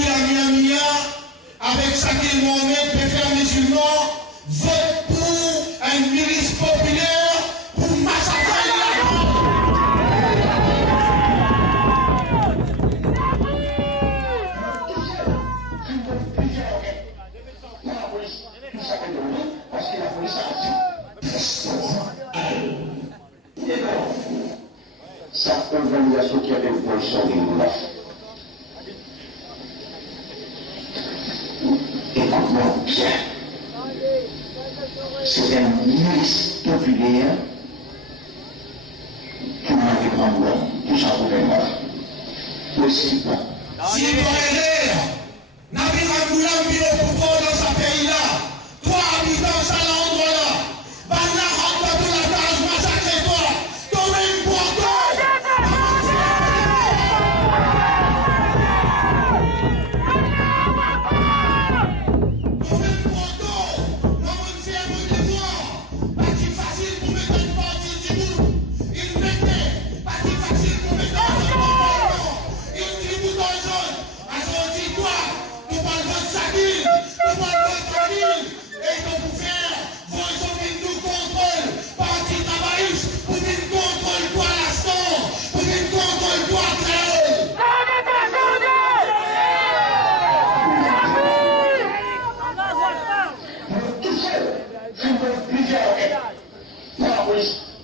Nabi Amia, avec Sakil Mohamed, préfet musulman, vote pour une milice populaire pour massacrer la parce que la police a dit sa organisation qui avait une position de l'UNAF. Écoute-moi bien. C'est un milice populaire pour m'aller prendre l'homme, tout ça pour moi. Aussi pas. Si il doit aider, Nabi Ramoulam vit au pouvoir dans ce pays-là. 3 habitants, ça l'endroit-là. Banna rentre dans la case, massacre-toi. Tombez une porte.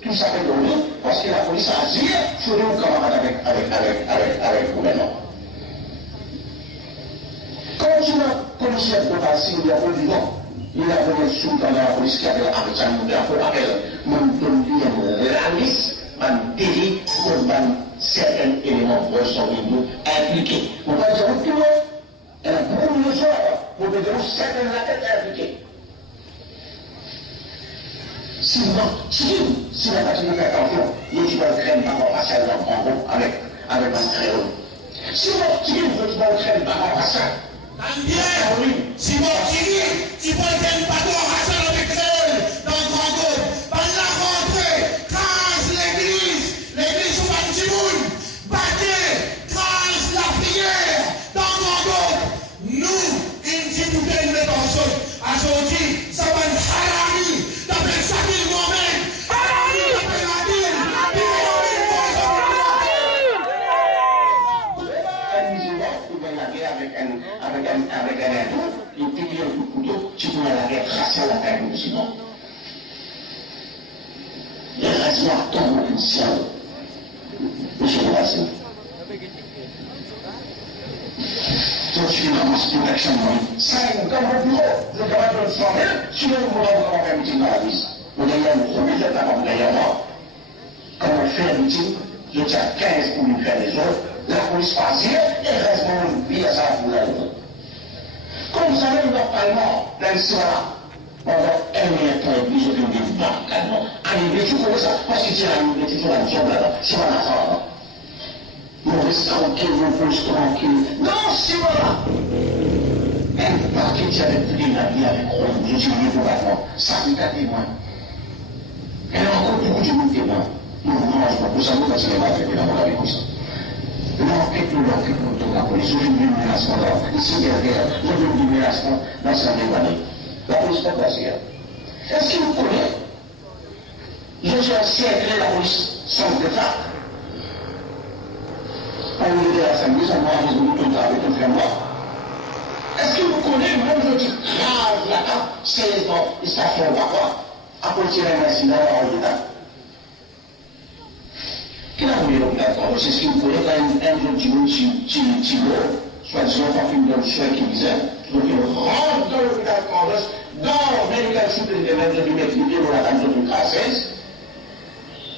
Tout ça fait donner parce que la police a dit il faut nous camarades avec le gouvernement. Quand je le policier de passer, il a dit non. Il a donné sous dans la police qui avait arrêté il a fait appel. Mon donné la liste, un délit pour certains éléments pour nous impliqués. On va dire tout le monde, un premier soir, pour dire certains la tête impliqués. Si la partie de fait attention, il va créer par rapport à ça en groupe avec un créole. Si tu vas créer par rapport à ça. Si tu vas créer par rapport à ça avec créole, dans le grand groupe, par la rentrée, crase l'église ou pas de monde, battez, crase la prière, dans le grand groupe. Nous, une petite bouteille de personne, à sortir, ça va être harami, d'après Sakil Mohamed. Avec un atout, il pique un coup de couteau, tu peux la guerre raciale à la musulman. Les raciales tombent au ciel. Monsieur le Racine. Donc, je suis dans ma protection. Ça, dans mon bureau, je vais faire une soirée, si vous voulez avoir un meeting dans la liste. Vous avez un premier état d'ailleurs, quand on fait un meeting, je tiens 15 pour nous faire les autres, la police passe et reste dans une vie à ça pour la autre. Comme vous savez, normalement, dans le soir, on va aimer être obligé de vivre calmement. Allez, tout comme ça, parce que c'est la petite là, c'est pas la forme. On reste tranquille, on reste tranquille. Non, c'est voilà. Même parce que tu avais pris la vie avec Rome, je suis venu pour la fois, ça fait qu'à témoin. Et là encore, beaucoup de monde témoin. Nous, on mange pas pour ça, nous, parce qu'il va faire la mort avec nous. L'enquête contre la police, je veux une menacement ici derrière, je veux une menacement dans sa dévoilée. La police n'est pas passée. Est-ce qu'il vous connaît? Je suis encerclé la police sans défaut. On lui dit à sa mise, on va résolu tout ça avec un frère mort. Est-ce qu'il vous connaît? Même je dis grave là-bas, 16 ans, il s'est fait quoi? Après tirer un incident en l'État. Qui n'a voulu l'hôpital? C'est ce qu'il vous connaît quand un jeune petit mot, soit-disant par une bonne soeur qui disait, donc il rentre dans l'hôpital Cambus, dans le médical sud de mettre de mettre les pieds dans la table de française.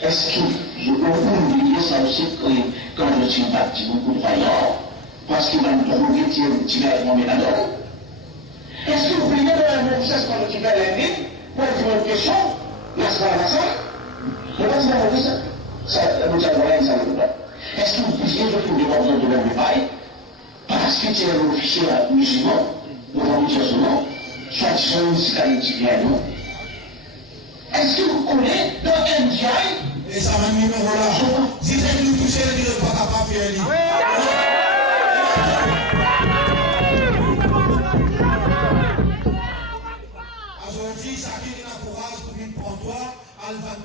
Est-ce que je peux vous oublier ça aussi quand je suis parti beaucoup de vaillants, parce qu'il va me trouver petit gars avec mon ménador? Est-ce que vous oubliez dans la même chose quand je suis vers l'ennemi, pour vous une question, n'est-ce pas ça? Je ne sais pas si ça. Ça, vous avez ça le pas. Est-ce que vous pouviez je trouve des ordres de leur détail parce que tu es un officier musulman, nous allons dire son nom, soit tu sois musicalité bien non? Est-ce que vous connaissez dans NGI? Et ça va numéro là. Si vous nous touchez, vous ne pas capable de faire.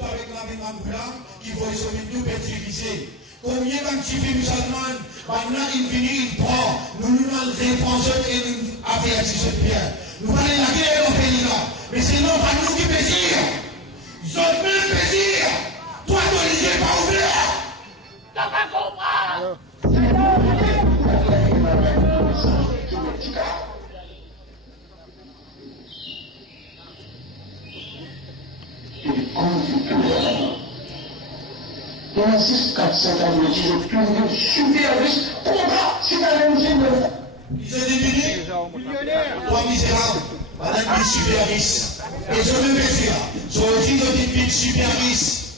avec la même ambulant, qui voit sur une double utilisée. Combien d'un petit fait musulman, maintenant il vient, il prend, nous répondons et nous avertissons bien. Nous allons la guerre au pays là, mais c'est non pas nous qui plaisir. Ils ont même plaisir. Toi, ton lit n'est pas ouvert. T'as pas compris. Il insiste 4-5 ans de utiliser plus de supervice contrat si tu as une de ils ont débuté. Toi, misérable, madame une supervice. Et je me fais dire, je dis dans une ville supervice.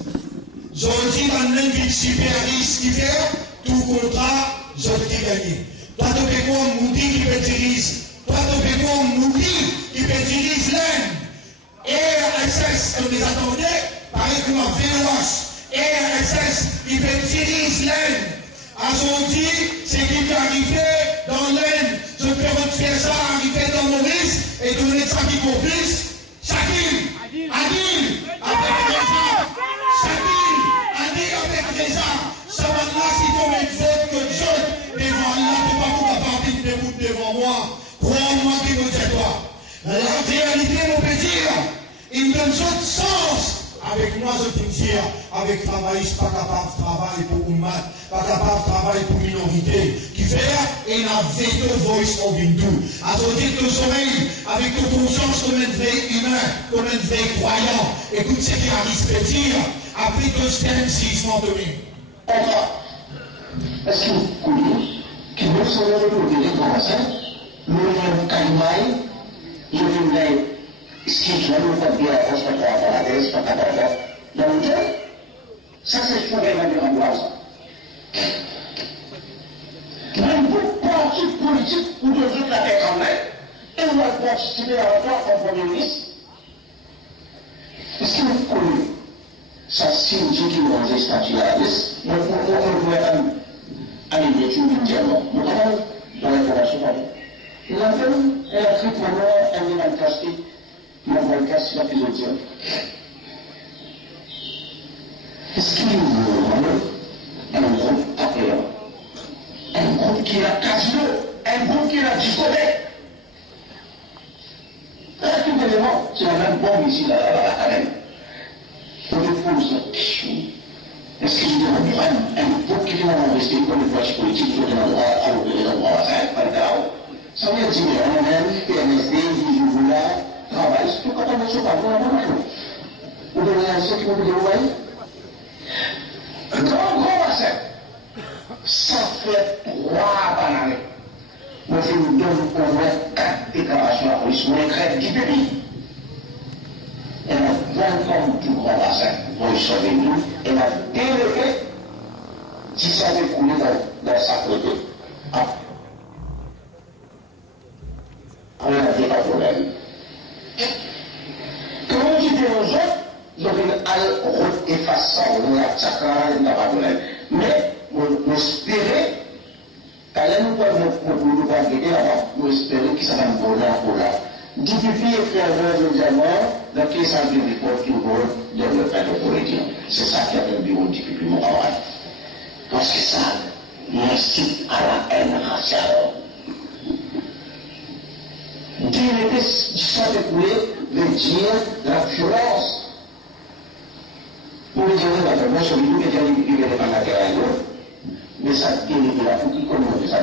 Je dis dans une ville supervice qui fait tout contrat, je dis gagner. Toi, tu peux quoi, Moudi qui peut diriger. Toi, tu peux quoi, Moudi qui peut diriger l'aine. Et RSS, on les attendait, par exemple, VOH. RSS, il peut diriger l'aine. Aujourd'hui, c'est qui peut arriver dans l'aine. Je peux faire ça, arriver dans Maurice et donner ça qui complice. Chacune, Adil, avec raison. Chacune, Adil avec raison. Ça va là, si tu mets une faute que je devant là, tu ne vas pas partir de debout devant moi. Crois-moi qui nous dit toi. La réalité, mon petit, il donne autre sens. Avec moi, je peux dire, avec travail, je ne suis pas capable de travailler pour Oumat, pas capable de travailler pour minorité, qui fait, et la veto voice of Hindu. À dire que sommeil, avec ton conscience comme un vrai humain, comme un vrai croyant, écoute ce qui arrive à dire, après que je t'aime, si je m'en donne. Est-ce que vous connaissez que nous sommes le délai commencé, nous avons calmé, je vais ce qui est le fait de la France, pas la Grèce, pas la dans le jeu, ça c'est ce qu'on va dire en place. Même pour parti politique ou de autres la paix quand même, et on va participer à la fois en premier ministre. Est-ce que vous connaissez ça signifie qu'il va manger statut à la liste? Donc on doit aller d'études mondialement. Nous avons dans l'information. Il a fait un traitement, un élément casqué. Mon podcast, la pilotière. Est-ce qu'il y a un groupe appelant, un groupe qui a casino, un groupe qui a discothèque? Tout élément, c'est la même bombe ici, là, quand même. On te pose la question. Est-ce qu'il y a un groupe qui vient investir pour les voies politiques, pour un droit à l'opérer dans le droit à faire, par exemple? Ça veut dire, on aime, PNSD, Vijouvoula, travail, c'est tout quand on est sur la voie, on va donner un sac qui va vous dire, un grand bassin, ça fait 3 bananes. Moi, je vous donne au moins 4 déclarations à la police, moi, crête 10 pays. Elle a 20 ans du grand bassin, vous savez nous, elle a délégué, si ça avait coulé dans sa côté. On n'a pas de problème. Quand on dit aux autres, ils ont une route effaçante, on a chacun, n'a pas de problème. Mais, on espérait, quand nous pouvons pas guider avant, on espérait que ça va nous voler pour là. Difficulté et faire un diamant, dans quel sens de report qui vole développer le politique. C'est ça qui a fait le bureau difficulté mon travail. Parce que ça, incite à la haine raciale. Dire du sang écoulé veut dire la violence. Pour les gens de la famille, sur nous qui ont vécu dans la terre, mais ça dérive de la foule qui connaît ça.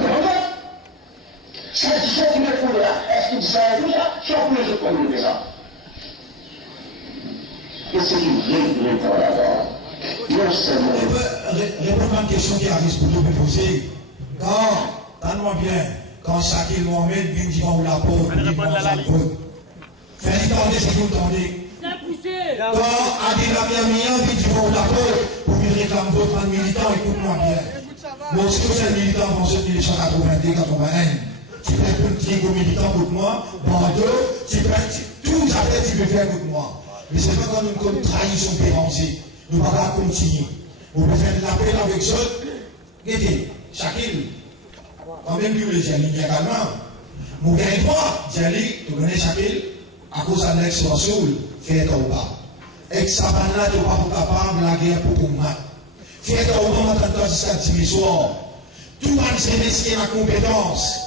C'est ce qui me fout là. Est-ce qu'il dit ça et tout ça? Sur plus je connais ça. Et c'est une vraie pour l'avoir. Non seulement. Répondre à une question qui arrive pour nous poser. Quand, donne-moi bien. Quand Shakil Mohamed vient dire la pauvre, il dit faites entendre ce que vous entendez. Quand Adil Amiamia vient dire la pauvre, pour lui réclamer votre militant, écoute-moi bien. Bon, si vous êtes militant avant 1982, 81, tu peux être petit militant contre moi, Bordeaux, tu peux tout à fait, tu peux faire contre moi. Mais c'est pas quand nous comme trahison pérancée. Nous ne pouvons pas continuer. Vous pouvez faire la paix avec ça. Regardez, Shakil. Quand même, lui, les Djali, également. Mon gagne droit, Djali, tu connais Shakil, à cause de l'ex-Rasoul, fait un pas. Et que ça va là, tu pas capable, la guerre pour moi. Faites au moment de ça dimanche soir. Tout le monde qui a la compétence.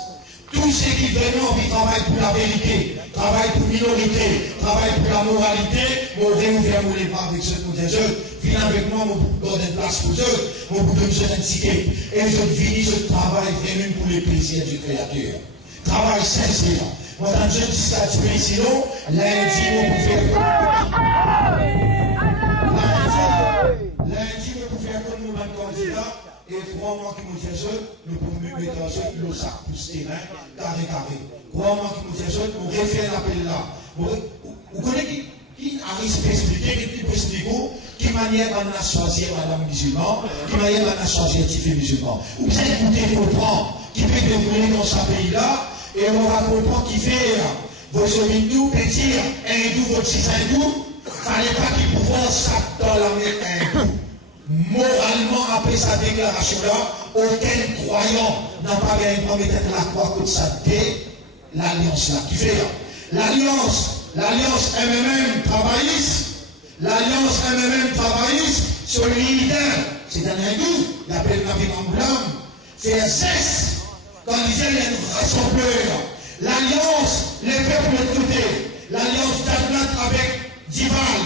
Tous ceux qui vraiment travaillent pour la vérité, travaillent pour la minorité, travaillent pour la moralité, vont réouvrir les bras avec ceux qui nous viennent avec moi, je garde une place pour eux, je vous donne un ticket. Et je finis ce travail vraiment pour les plaisirs du Créateur. Travail sincère. Moi, dans le jeune ça sinon, lundi, on peut faire comme nous, même candidat. Et 3 mois qui nous disent, nous pouvons mettre dans ce kilo sac pour ce terrain, carré. 3 mois qui nous disent, nous réfère l'appel là. Vous connaissez qui arrive à expliquer, qui peut expliquer, qui manière on a choisi madame musulman, qui manière on a choisi Tiffé musulman. Ou bien écoutez, comprendre, qui peut dérouler dans ce pays-là, et on va comprendre qui fait, vos hindous peut dire, un hindou, votre six hindou, fallait pas qu'il pouvoir ça dans la main hindou. Moralement, après sa déclaration-là, aucun croyant n'a pas gagné pour mettre la croix contre sa l'alliance-là. Qui fait l'alliance MMM travailliste, sur le leader, c'est un hindou, il appelle Nabi Amblam, fait un cesse, quand il disait il y a une rassembleur. L'alliance, les peuples de l'autre côté, l'alliance d'Adnat avec Dival,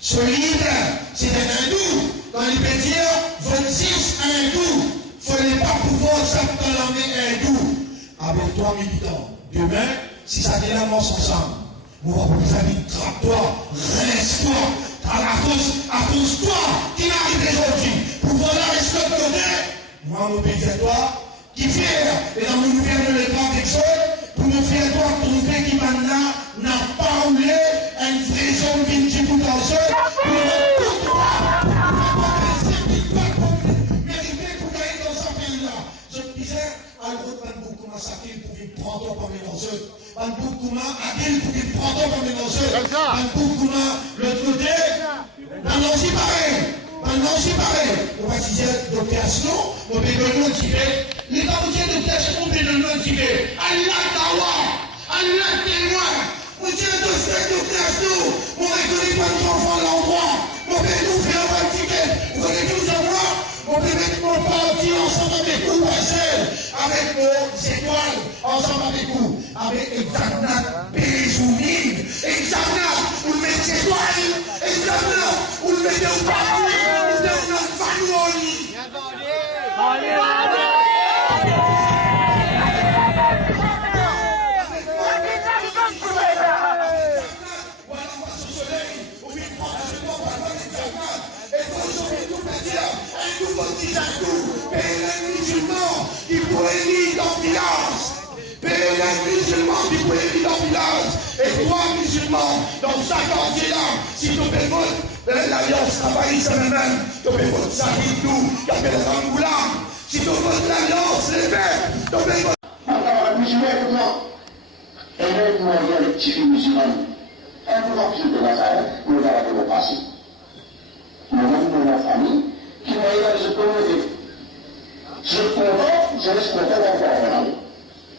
ce leader, c'est un hindou. Quand il peut dire 26 hindous, il ne fallait pas pouvoir s'abandonner hindou. Avec 3 militants. Demain, si ça dit la mort ensemble, nous allons vous dire, trappe-toi, reste-toi, à cause toi qui arrive aujourd'hui. Pour voilà rester de côté, moi, mon pays à toi, qui fait, et dans mon gouvernement, le grand quelque chose, pour nous faire toi trouver qui maintenant n'a pas roulé une vraie zone qui nous dit pour prendre comme les danseurs. Banboukouma, Adil pour qu'il prenne comme les danseurs. Banboukouma, l'autre côté, non, c'est pareil. On va dire docteur Asno, on peut donner le nom tiré. Les paroliers de docteur Asno, on peut donner le nom tiré. Allah Dawa, Allah témoin. On dit docteur Asno, on reconnaît pas nos enfants à l'endroit. On peut nous faire un ticket. On connaît tous en moi. On peut mettre nos partis ensemble avec vous, avec nos étoiles, ensemble avec vous, avec Examna, Péjounine, Examna, vous le mettez étoiles, Examna, vous le mettez au parti, vous le mettez au famille. PLN musulman qui pourrait lire dans le village. PLN musulman qui pourrait lire dans le village. Et 3 musulmans dans chaque quartier-là. Si tu peux voter l'alliance travailliste même, tu peux voter Sahidou, qui appelle Rangoula. Si tu votes l'alliance, les verts, tu peux voter. Alors, les musulmans, écoute-moi. Et là, nous avons les petits musulmans. Un peu l'empire de Nazareth, nous avons la démocratie. Nous avons la famille qui m'a dit je peux je suis content, je reste content d'encore.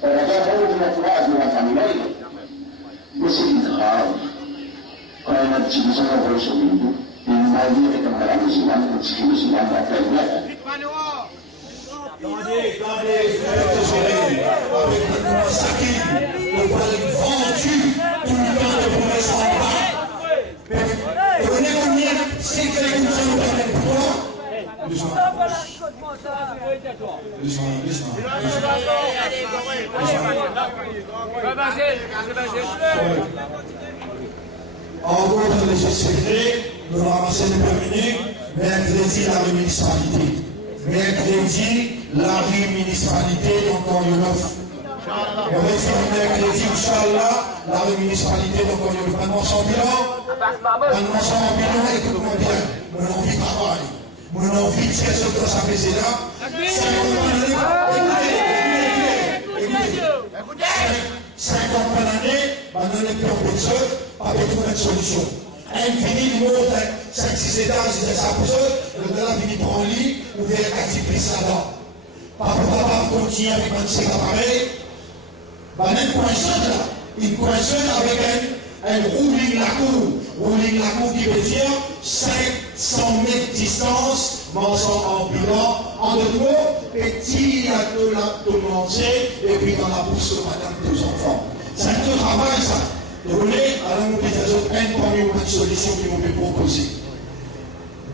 On va faire un entourage de la famille. Mais c'est grave. Quand on a un petit besoin d'envoyer sur le dos, il m'a dit avec un malade musulman, un petit musulman dans la pleine Attendez, avec le Saki, on va le vendu tout le temps de promesses en bas. Et on est combien, c'est que les gens nous donnent le pouvoir. En gros, dans les secrets, nous ramassons les permis, mercredi, la municipalité. Mercredi, la municipalité, donc on y offre. On va faire mercredi, Inch'Allah, la municipalité, donc on y offre. Maintenant, sans bilan, écoute-moi bien, mon envie de travail. Mon envie de faire ce que ça faisait là, 50 par l'année, maintenant les plans de ceux, avec une solution. Infini, le monde, 5-6 étages, c'est ça pour eux, le gars finit par en lit, ou faire activer ça là. Par rapport à continuer avec un séquence pareil, une coinceuse là, une coinceuse avec un rouling la cour, rouler la cour qui veut dire 500 mètres de distance, mensonge ambulant, en deux mots, petit à tout le monde et puis dans la bouche de madame deux enfants. C'est un tout travail ça. Vous voulez, alors nous avons une solution qui vous peut proposer.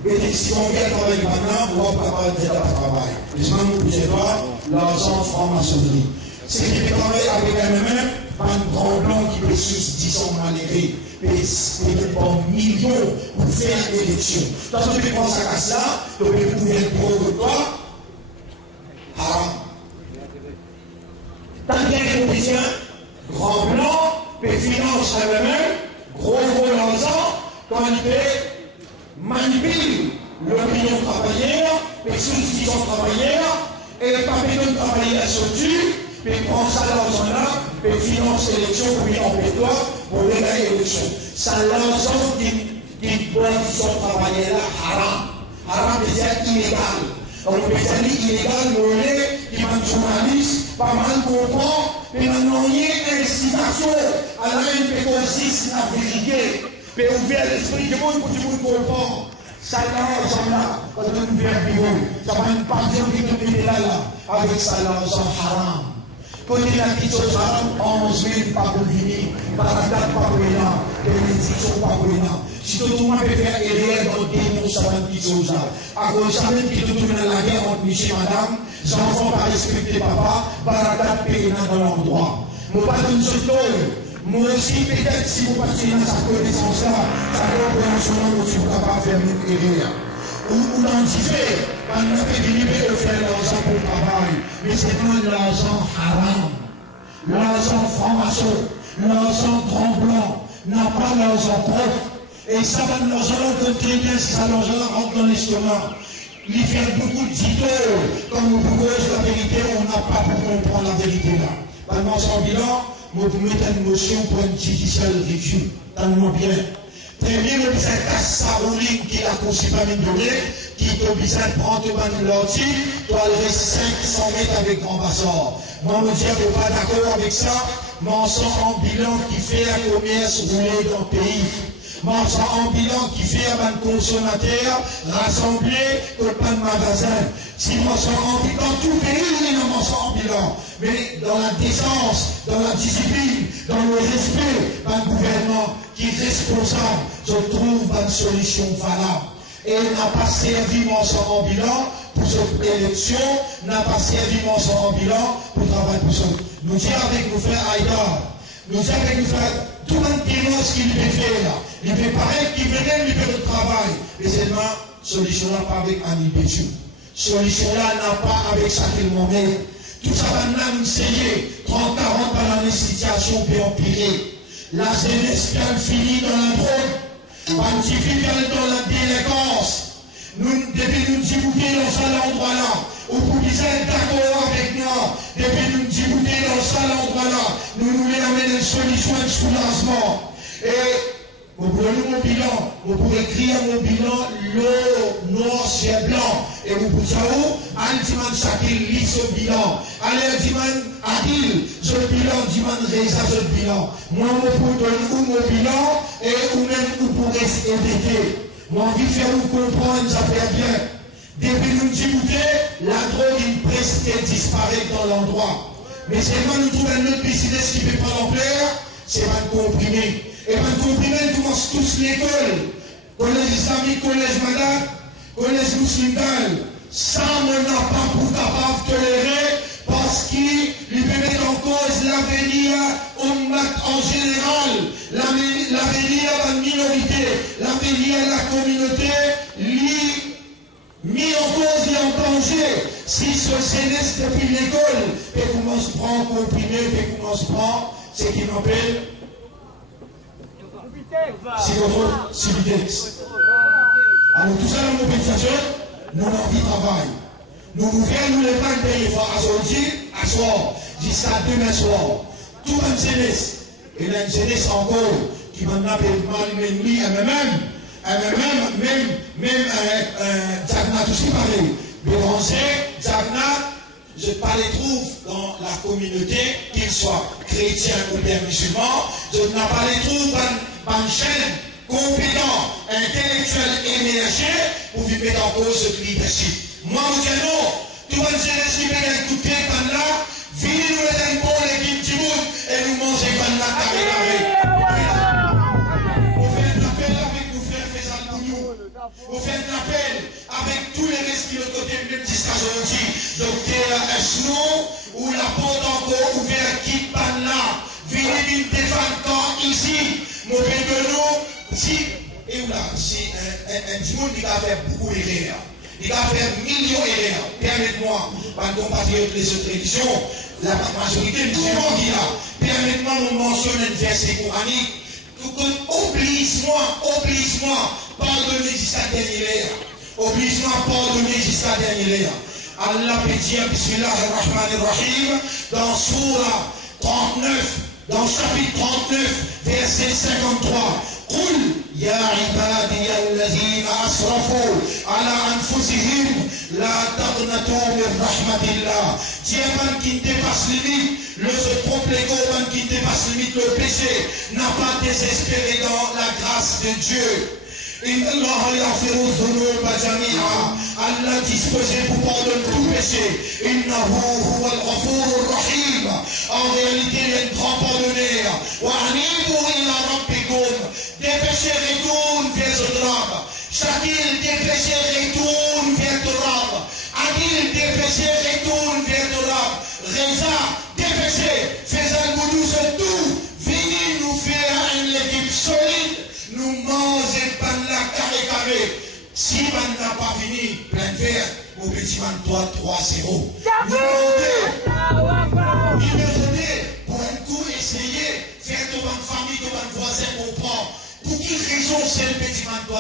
Et si on vient travailler maintenant, on va pas dire à travail. Les gens ne pouvaient pas l'argent franc-maçonnerie. C'est qui peut travailler avec elle-même, un grand blanc qui peut sus 10 ans malgré, mais c'est pas millions pour faire l'élection. Quand on peut penser à ça, on peut pouvoir prendre quoi? Haram. Tant bien compétent, grand blanc, peut finance elle-même, gros l'argent, quand il peut manipuler l'opinion travailleur, et sous 10 ans travailleurs, et pas besoin de travailler la structure, puis prend ça l'argent-là, puis finance l'élection, puis empêche-toi pour gagner l'élection. Ça l'argent qui doit son travailler là, haram. Haram veut dire illégal. On peut dire illégal, mais qui m'a journaliste, pas mal comprend, mais maintenant il y a une incitation à la NPC, la vérité. Puis ouvrir l'esprit du monde pour que tout le monde comprend. Ça l'argent-là, quand on ouvre le bureau, ça va ne pas dire que tu es là, avec ça l'argent haram. Quand il a dit aux gens, 11 000 par Bouvini, par la date par Bouina, bénédiction par Bouina. Si tout le monde peut faire erreur dans le démon, ça va dire aux gens. À cause de ça, même que tout le monde a la guerre entre monsieur et madame, les enfants pas respecter papa, par la date Bouina dans l'endroit. Moi, pas d'une seule moi aussi, peut-être, si vous partez dans sa connaissance-là, sa compréhension-là, vous êtes capable de faire une erreur. Ou dans le fait, on a fait délibérer de faire l'argent pour le travail, mais c'est pas l'argent haram. L'argent franc-maçon, l'argent grand blanc, n'a pas l'argent propre. Et ça va de l'argent-là, comme très bien, si ça l'argent-là rentre dans l'estomac. Il fait beaucoup de dicteurs, comme vous pouvez la vérité, on n'a pas pour comprendre la vérité là. Tellement sans bilan, vous mettez une motion pour une judicial review, tellement bien. Très bien, le bizarre casse sa rouline qui a conçu par une donnée, qui est obligé de prendre l'ortie, doit aller 500 mètres avec grand bassin. Moi, je ne suis pas d'accord avec ça, mensonge ambulant qui fait un commerce roulé dans le pays. Mensonge ambulant qui fait un consommateur rassemblé que pas de magasin. Si mensonge ambulant, dans tout pays, il y a un mensonge ambulant. Mais dans la décence, dans la discipline, dans le respect d'un gouvernement qui est responsable, je trouve une solution valable. Et n'a pas servi mensonge ambulant pour cette élection, n'a pas servi mensonge ambulant pour travailler pour ça. Nous disons avec nos frères Aïda, nous disons avec nos frères, tout le monde dénonce ce qu'il peut faire là. Il peut paraître qu'il venait, il peut le travail. Mais seulement, solution là pas avec un IBJ. Solution là n'a pas avec ça qu'il m'en met. Tout ça va nous essayer. 30-40 dans la situation peut empirer. La jeunesse vient finir dans la drogue. Une petite fille vient dans la délinquance. Nous devons nous débouter dans cet endroit-là. Ou pour qu'ils soient d'accord avec moi, devons nous débouter dans cet endroit-là. Nous voulons amener une solution de soulagement. Et vous pouvez lire mon bilan, vous pouvez écrire mon bilan, le noir sur blanc. Et vous pouvez dire où? Al-Diman Shakil lit ce bilan. Allez, Diman Adil, ce bilan, Diman Reza, ce bilan. Moi, je peux donner mon bilan et ou même vous pourrez éviter. Moi, envie de faire vous comprendre, ça fait bien. Depuis nous débouter, la drogue, il presque disparaît dans l'endroit. Mais c'est quand nous trouvons un autre business qui ne peut pas l'emploi, c'est un comprimé. Et un comprimé, ils commencent tous l'école. Collège islamique, collège malade, collège musulman. Ça, on n'a pas pour capable de tolérer parce qu'il peut mettre en cause l'avenir en général, l'avenir de la minorité, l'avenir de la communauté, mis en cause et en danger. Si ce jeunesse depuis l'école peut commencer à prendre comprimé, peut commencer à prendre ce qu'il appelle Cividex. Alors tout ça dans nos mobilisation, nous avons envie de travail. Nous ouvrons les banques des fois à aujourd'hui, à soir, jusqu'à demain soir. Tout un jeunesse, et une jeunesse encore, qui m'a appelé mal, même Diagna, tout ce qui parlait. Béranger, Diagna, je pas les trouve dans la communauté, qu'ils soient chrétiens ou bien musulmans, je n'ai pas les trouve dans une chaîne compétent, intellectuel émergé pour vous mettre en cause ce leadership. Moi, je dis non, tout le monde jeunesse qui met un coup de pied comme là, venez nous mettre un bon l'équipe du monde et nous manger comme là carré carré. On fait un appel avec nos frères Faisal Bougnou. On fait un appel avec tous les restes qui sont côté même jusqu'à aujourd'hui. Donc, Echnon, où la porte encore ouverte qui panne là. Venez nous défendre ici. Mon pays de nous, si, et là, si un petit monde qui va faire beaucoup d'erreurs, il va faire millions d'erreurs. Permettez-moi, par compatriotes les autres élections, la majorité musulmane qui là, permettez-moi de mentionner un verset coranique. Oblige-moi, pardonnez jusqu'à dernier heure. Oblige-moi, pardonnez jusqu'à dernier heure. Allah peut dire, Bismillahirrahmanirrahim, dans Surah 39, dans chapitre 39, verset 53. قل يا عبادي الذين أسرفوا على أنفسهم لا تقنطوا من رحمة الله. Dieu qui dépasse limite, le proplégo qui dépasse limite le péché, n'a pas désespéré dans la grâce de Dieu. إن الله يغفر الذنوب جميعا. Allah disposé pour pardonner tout péché. إنه هو الغفور الرحيم. En réalité, il est un grand pardonneur. وأنيبوا إلى ربكم. Dépêchez, retourne vers ce drame. Chacun dépêchez, retourne vers le drame. Adil, dépêchez, retourne vers le drame. Reza, dépêchez, Faisal Bougnou, c'est tout. Venez nous faire une équipe solide. Nous mangeons pas la carré. Si on n'a pas fini, plein de verre, au petit man 3-0. Numéro 2, pour un coup, essayer, faire de bonne famille, de bonne voisin comprendre. Pour quelle raison c'est le petit man 3-0?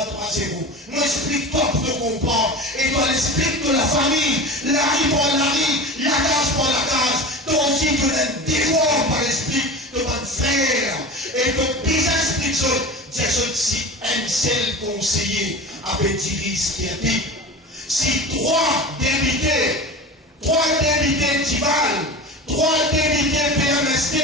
Moi, explique-toi pour te comprendre. Et toi, explique que la famille, la rue par la rue, la case par la case, toi aussi, tu as un devoir par l'esprit de ton frère. Et que déjà explique ça. Si un seul conseiller avait dirigé ce qui est dit, si trois députés Tival, 3 députés PMST,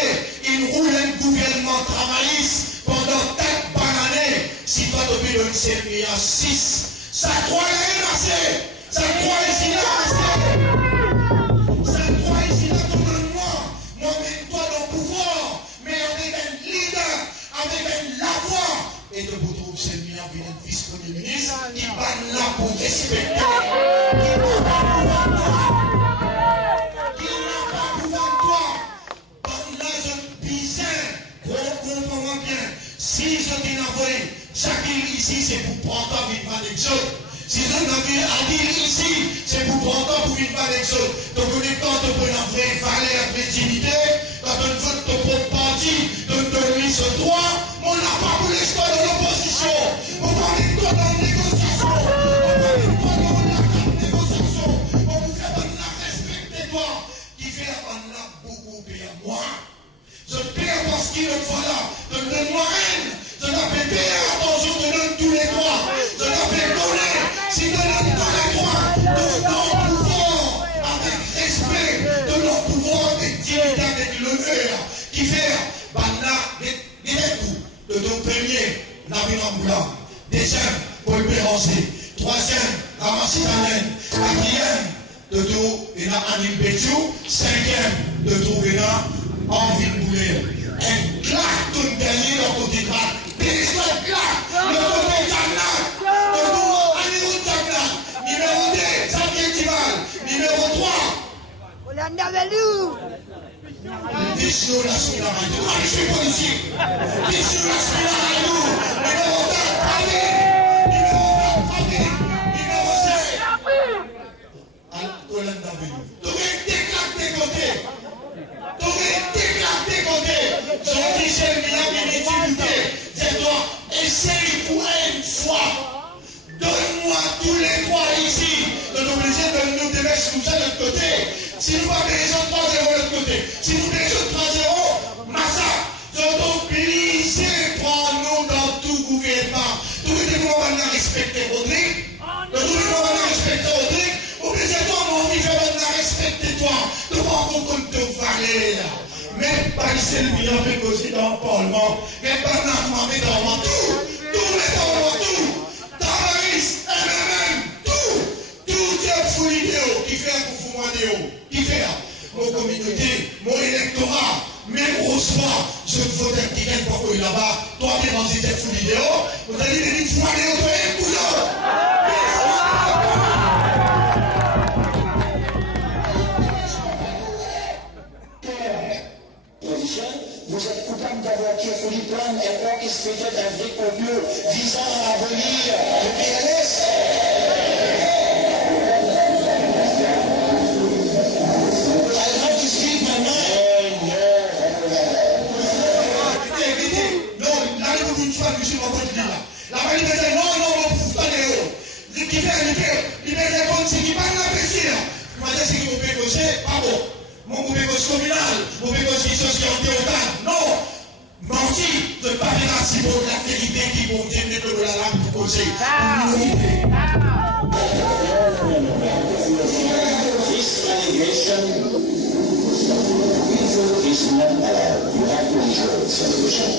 ils roulent un gouvernement travailliste pendant 4 années, si toi tu peux donner 7 milliards 6, ça croit rien assez, ça croit ici là assez, ça croit ici là tout le monde, moi mets-toi dans le pouvoir, mais avec un leader, avec un la voix. Et de vous trouver ce milliard vient un vice-premier ministre qui va là pour respecter. Qui n'a pas pouvoir de toi. Par là, je disais, comprends bien, si je t'ai envoyé, chacun ici, c'est pour prendre une malédiction. Si je n'avais à dire ici, c'est pour prendre pour une malédiction. Donc, on est quand on peut en vraie valeur de dignité, quand on veut ton propre parti, de donner ce droit, on n'a pas voulu l'histoire de l'opposition. On va avec toi dans la négociation. On va avec toi dans la négociation. On vous fait la respecter toi. Qui fait la beaucoup payer moi. Je paie parce qu'il me faut là. Donne-moi une. Je l'appelle payer. Attention, je donne tous les droits. Je l'appelle donner. Si je donne tous les droits, de nos pouvoirs, avec respect, de nos pouvoirs, avec dignité, avec l'honneur, qui fait, de ton premier, Nabin Amboula. Deuxième, Paul Béranger. Troisième, Ramassi Tanen. Quatrième, de tout, il y a Anil Béchou. Cinquième, de tout, il y a Henri Boulet. Un claque, tout le dernier, dans ton titre. Ministre claque, le côté Tagnac. De tout, Anil Tagnac. Numéro 2, Xavier Tival. Numéro 3, Olanda Velou. Vishnu Lakshmi Narayana. Moi, je suis politique. Vishnu Lakshmi Narayana. Numéro 4, Pravi. Numéro 4, Pravi. Numéro 5. Olanda Velou. Tu aurais déclaré côté. Tu aurais déclaré côté. Jean-Michel Milan, c'est toi. Essaye pour une fois. Donne-moi tous les droits ici. De nous obliger de nous délaisser comme ça de l'autre côté. Si nous pas des gens 3-0 de l'autre côté. Si nous des gens 3-0, massacre. Je t'oblige à prendre nous dans tout gouvernement. Tout le monde va respecter Rodrigue. Tout le monde va respecter Rodrigue. Obligez-toi, mon ami, je vais respecter toi. Tu vas rencontrer te valer. Mais pas ici le bien fait causer dans le Parlement. Mais pas dans le Parlement. Tout les parlements, tout, Tavaris, MMM, tout est fou l'idée, qui fait pour vous demander, qui fait mon communauté, mon électorat, même Rosoir, je ne vote un petit pour qu'il là-bas, toi qui m'en dis fou l'idée, vous allez dire, vous allez dire, vous Vous êtes coupable d'avoir carefully planned and orchestrated un vrai complot visant à abolir le PLS. I have to speak my mind. Non, là, vous ne soyez pas sur mon côté là. La valide dit non, vous allez qui fait, il est répondre ce qui parle la plaisir. Moi, c'est ce qui vous fait causer, pas bon. Mon gouverneur communal, mon gouverneur social théotal, non! Menti de pas faire si bon la vérité qui vont tenir de la lame pour causer. This allegation is not allowed. You have to enjoy this allegation.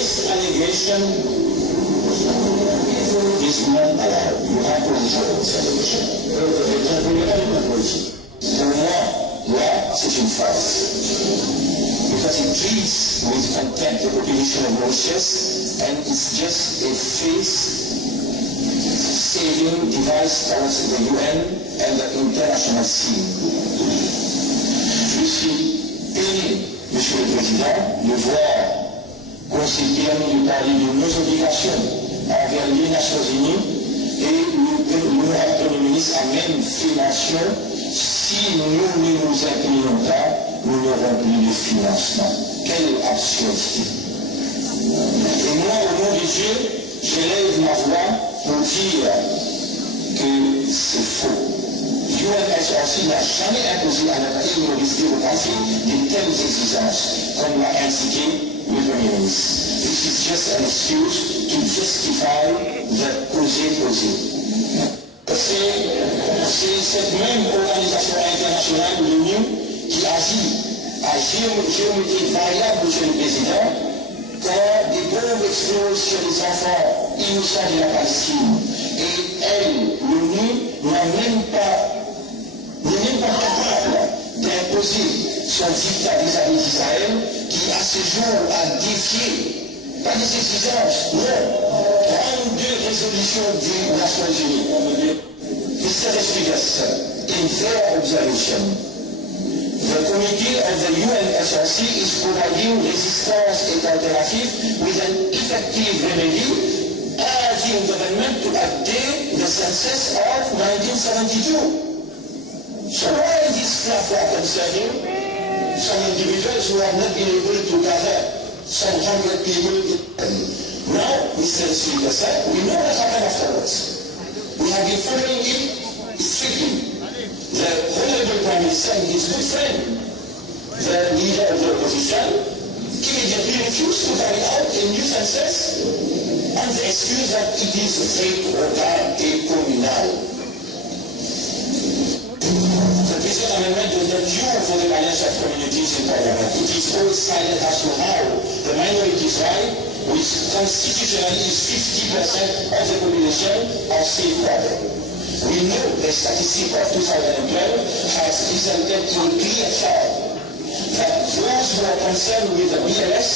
This allegation is not allowed. You have to enjoy this allegation. Pour moi, là, c'est une farce. Because it treats with contempt the population of Mauritius, and it's just a face-saving device towards the UN and the international scene. Je suis peiné, Monsieur le Président, de voir qu'on s'est permis de parler de nos obligations envers les Nations Unies, et le Premier ministre a même fait mention, si nous ne nous inclinons pas, nous n'aurons plus de financement. Quelle absurdité. Et moi, au nom de Dieu, j'élève ma voix pour dire que c'est faux. UNSRC n'a jamais imposé à la île Maurice démocratie de telles exigences, comme l'a indiqué le Premier ministre. This is just an excuse to justify the causé. C'est cette même organisation internationale, l'ONU, qui agit à géométrie variable, Monsieur le Président, quand des bombes explosent sur les enfants innocents de la Palestine. Et elle, l'ONU, n'est même pas capable d'imposer son dictat vis-à-vis d'Israël, qui à ce jour a défié, pas des exigences, non, 32 résolutions des Nations Unies. Mr. Speakers, in their observation, the committee of the UNSRC is providing resistance alternative with an effective remedy, urging government to update the census of 1972. So why is this fluff concerning some individuals who have not been able to gather some 100 people? Now, Mr. Speaker said, we know what happened afterwards. We have been following it strictly. The Honorable Prime Minister and his good friend, the leader of the opposition, immediately refused to carry out a new census on the excuse that it is fake retard et communal. The present amendment does not cure for the balance of communities in Parliament. It is all silent as to how the minorities' right, which constitutionally is 50% of the population, are safeguarded. We know the statistic of 2012 has resulted in a clear chart that those who are concerned with the BLS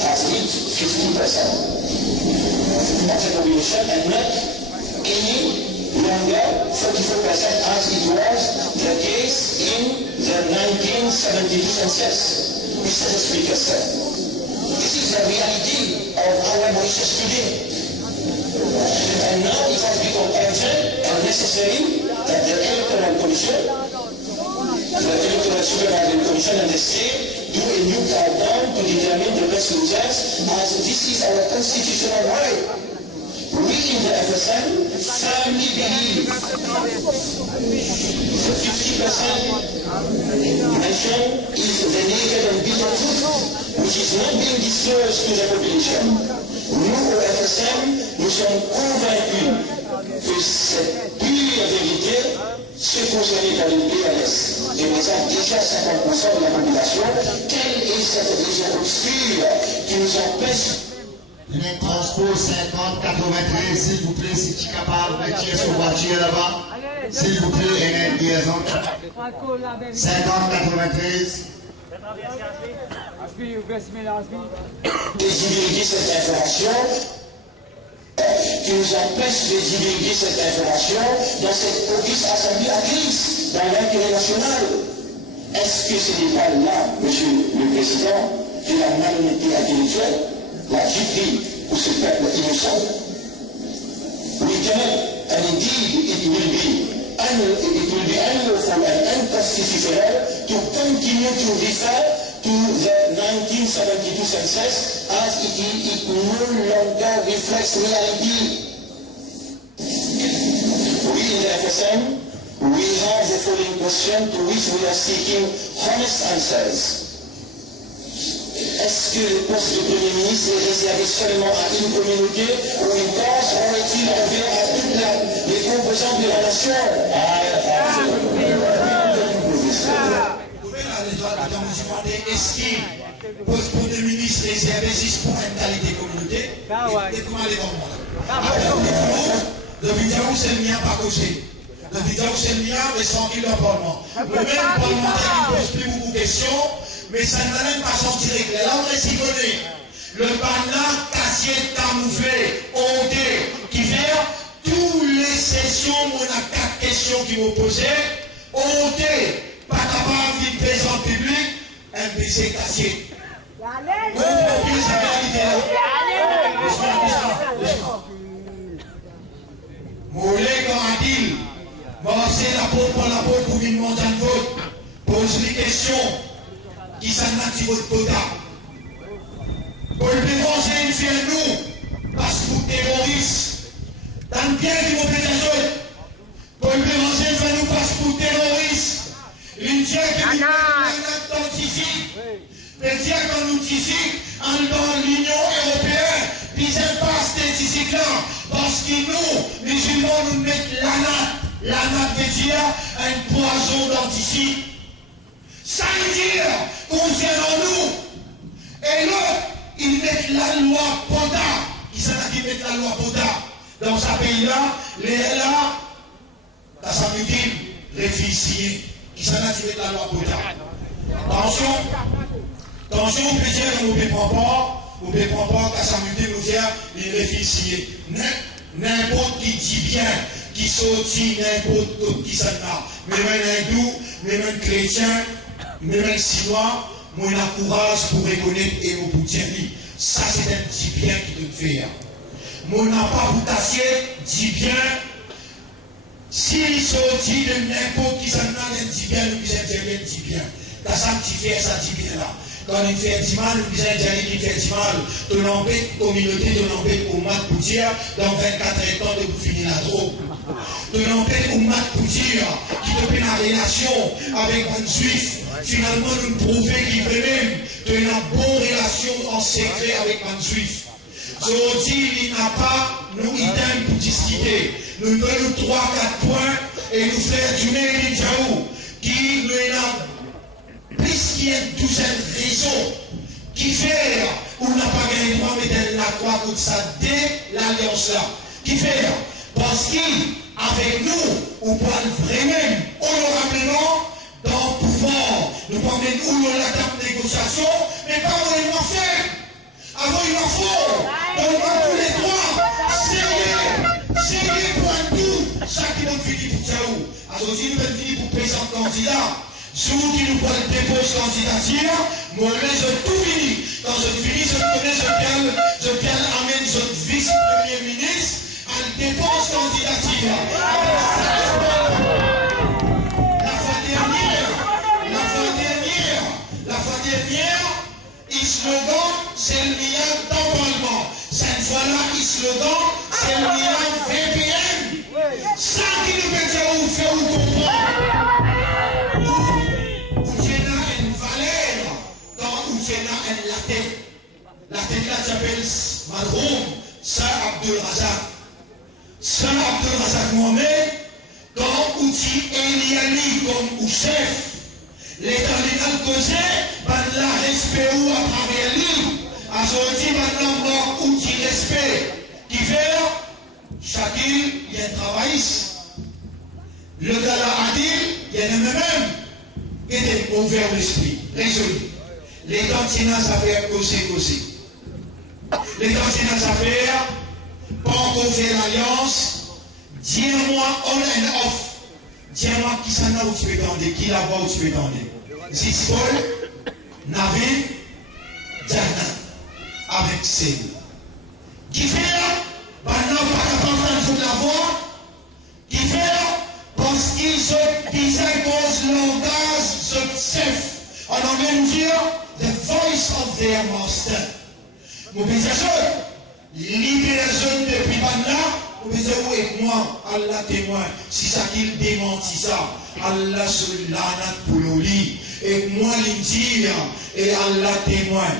has reached 50% of the population and not any longer 44% as it was the case in the 1972 census. Mr. Speaker said, this is the reality of our Mauritius today. And now it has become urgent and necessary that the Electoral Commission, the Electoral Supervisory Commission and the state do a new countdown to determine the best results, as this is our constitutional right. We in the FSM firmly believe the 50% mentioned is the naked and bitter truth, which is not being disclosed to the population. Nous, au FSM, nous sommes convaincus que cette pure vérité ceux concernés par le PLS représentent déjà 50% de la population. Quelle est cette région obscure qui nous empêche? Le transport 50-93, s'il vous plaît, si tu es capable de tirer sur voiture là-bas. S'il vous plaît, une liaison. 50-93. De divulguer cette information, qui nous empêche de divulguer cette information dans cette auguste assemblée à crise, dans l'intérêt national. Est-ce que ce n'est pas là, Monsieur le Président, de la malhonnêteté intellectuelle, la duperie pour ce peuple innocent? We cannot, and indeed it will be unlawful and unconstitutional to continue to refer to the 1972 census as it no longer reflects reality. We in the FSM, we have the following question to which we are seeking honest answers. Est-ce que le poste de Premier ministre est réservé seulement à une communauté ou une cause aurait-il ouvert à toutes les composantes de la nation? Est-ce qu'il poste Premier ministre réservé juste pour une qualité communauté? Et comment les vont? Depuis que vous êtes mis à pas cocher. Depuis que vous êtes mis à ressentir le Parlement. Le même parlementaire qui pose plus beaucoup de questions. Mais ça ne va même pas sortir clair. Là, on est si connu. Le banal cassier camouflé, ondé, qui fait toutes les sessions où on a 4 questions qui m'ont posé, ondé, pas capable de présenter en public, un PC cassier. Vous comprenez cette réalité-là? Mollet, quand on dit, c'est la peau pour la peau pour une montagne vote, pose les questions. Qui s'en a tiré de Toda. Pour le déranger, il fait nous, parce que vous terroristes. Dans bien qui vous pétage, pour le déranger, il fait nous, parce que vous terroristes. L'Indien qui nous fait un scientifique, l'Indien qu'on nous ici, dans l'Union européenne, ils n'aiment pas ce scientifique-là, parce que nous, musulmans, nous mettons la natte veut dire un poison d'anticipation. Ça veut dire, concernant nous, et l'autre, ils mettent la loi Poda. Qui s'en a qui mettent la loi Poda? Dans ce pays-là, les là, ça veut dire réfugiés. Qui s'en a qui mettent la loi Poda? Attention, vous pouvez dire que vous ne prenez pas, qu'à ça veut dire nous dire les réfugiés. N'importe qui dit bien, qui sortit, n'importe qui s'en a. Même un hindou, même un chrétien, même un Chinois, moi, j'ai courage pour reconnaître et pour dire, ça c'est un petit bien qui te fait. Moi, n'a pas pour tasser, dit bien, s'il sortit de n'importe qui s'en a, un petit bien, nous disons, un petit bien. T'as ça qui fait ça, dit bien là. Quand il fait du mal, nous disons, qui fait du mal. Tu l'embêtes, communauté, tu l'embêtes au mat pour dire, dans 24 temps, de vous finir la trop. Tu l'embêtes au mat pour dire, qui te fait la relation avec un juif. Finalement, nous prouvons qu'il veut même de une bonne relation en secret avec un juif. Aujourd'hui, il n'a pas nous idem pour discuter. Nous donnons 3-4 points et nous faisons du mérite Jaou qui nous a plus qu'il y a une douzaine de raisons qui fait où on n'a pas gagné droit mais la croix contre ça dès l'alliance là. Qui fait parce qu'avec nous, on parle vraiment honorablement dans le pouvoir. Nous parlons où on a la table de négociation, mais pas où il m'en fait. Avant il m'en faut. Donc on tous les trois. Sérieux pour un tout. Chaque qui nous finit pour Tchaou. Alors si nous sommes finis pour présenter candidat. Ceux qui nous prennent dépose candidature, moi je tout fini. Quand je finis, je connais, je amène je vice-premier ministre à dépose candidature. La fois dernière, il slogan, c'est le milliard d'enrôlement. Cette fois-là, il slogan, c'est le milliard VPN. Ça qui nous fait dire où faire ou comprendre. La tête là s'appelle Madroum, Sir Abdul Razak. Sir Abdul Razak Mohamed, quand vous outil Eliali comme ou chef. L'État légal causé, la respect ou à travers lui. À ce dit, maintenant, outil respect. Qui fait, chacun, il y a un travail. Le gars a dit, il y a un même. Il est ouvert l'esprit, résolu. Les cantines à faire causer. Les cantines à faire, pas qu'on fait l'alliance, dis-moi on and off. Dis-moi qui s'en a où tu peux tendre, qui là-bas où tu peux tendre. Zizpol, Navid, Diana, avec C. Qui fait, maintenant pas capable de la voix, qui fait, parce qu'ils imposent langage, ce chef. En anglais, nous dire, the voice of their master. Mon message, libération depuis maintenant, vous pouvez dire, oui, moi, Allah témoin, si ça qu'il démentit ça, Allah se l'anat pour le lit, et moi, il dit, et Allah témoin,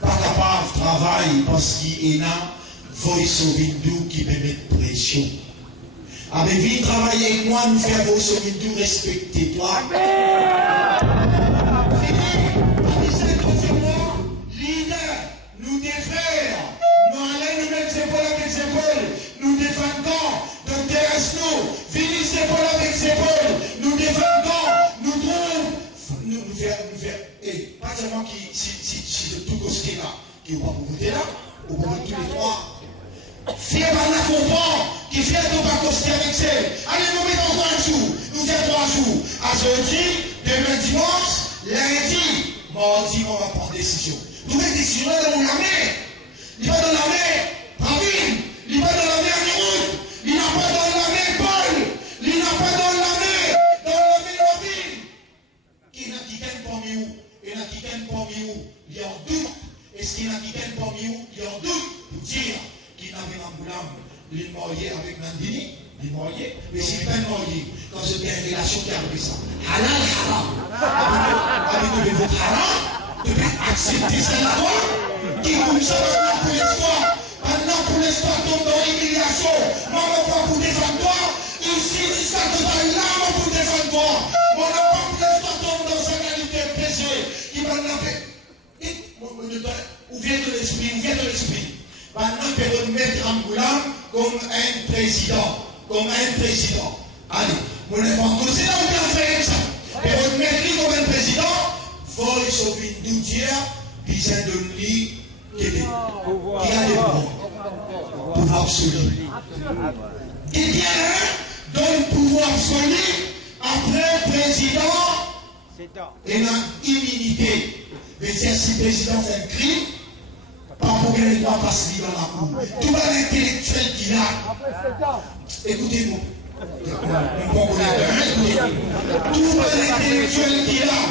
pas capable de travailler parce qu'il y a voice of Hindu qui peut mettre pression. Avec vie, travailler avec moi, nous faire voice of Hindu, respecter toi. Nous défaire, nous allons nous mettre épaule avec épaule, nous défendons, donc terrasse-nous, finissez épaule avec épaule, nous défendons, nous trouvons, nous faire, et pas seulement si de tout ce qui est là, qui va vous voter là, ou pour tous les trois, fier par la comprend, qui fait tout pas coster avec elle, allez nous mettre encore un jour, nous faisons 3 jours, à jeudi, demain dimanche, lundi, mardi, on va prendre décision. Nous mettons des décisions dans la mer. Il va dans la mer, Pravine. Il va dans la mer Niroud. Il n'a pas dans la mer Paul. Il n'a pas dans la mer Ravine. Qui n'a qui gagne parmi vous? Et n'a qui gagne parmi vous? Il y a un doute. Est-ce qu'il n'a qui gagne parmi vous? Il y a un doute pour dire qu'il n'avait pas boulam. Il est marié avec Nandini. Il est marié. Mais s'il n'est pas marié, quand c'est bien une relation qui a fait ça. Halal, haram. Avec le votre haram. De accepter cette loi qui nous sommes pour l'espoir. Maintenant, pour l'espoir, tombe dans l'humiliation. Maman, pas pour défendre toi. Ici, jusqu'à tout à l'âme pour défendre toi. Mon enfant, pour l'espoir, tombe dans sa qualité de péché. Qui va l'appeler. Où vient de l'esprit. Maintenant, il peut mettre Amboulam comme un président. Allez, mon enfant, c'est là où il a fait ça. Il peut mettre lui comme un président. Voice of Hindu, besoin de lui qui a des pouvoirs absolus. Et bien, donne pouvoir absolu après président et une immunité. Mais si le président fait un crime, pas pour qu'il ne passe dans la cour. Tout l'intellectuel qu'il a, écoutez-moi. Tout l'intellectuel qu'il a.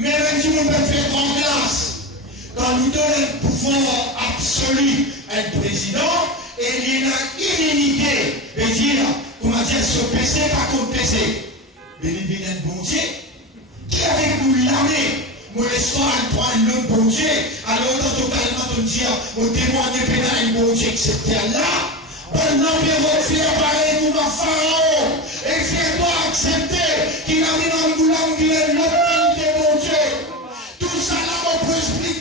Mais même si on peut faire en glace, quand nous donnons le pouvoir absolu à un président, et il y a une immunité, et dire, comment dire, ce PC, pas contre PC. Mais il vient un bon Dieu, qui avec nous l'armée, mon espoir, un bon Dieu, alors dans totalement de dire, mon témoin de pénal, un bon Dieu, etc. là, pendant que vous faites pareil, nous ma pharaon, et faites-toi accepter qu'il a mis dans le boulot, qu'il est l'autre. Tout ça là, on peut expliquer.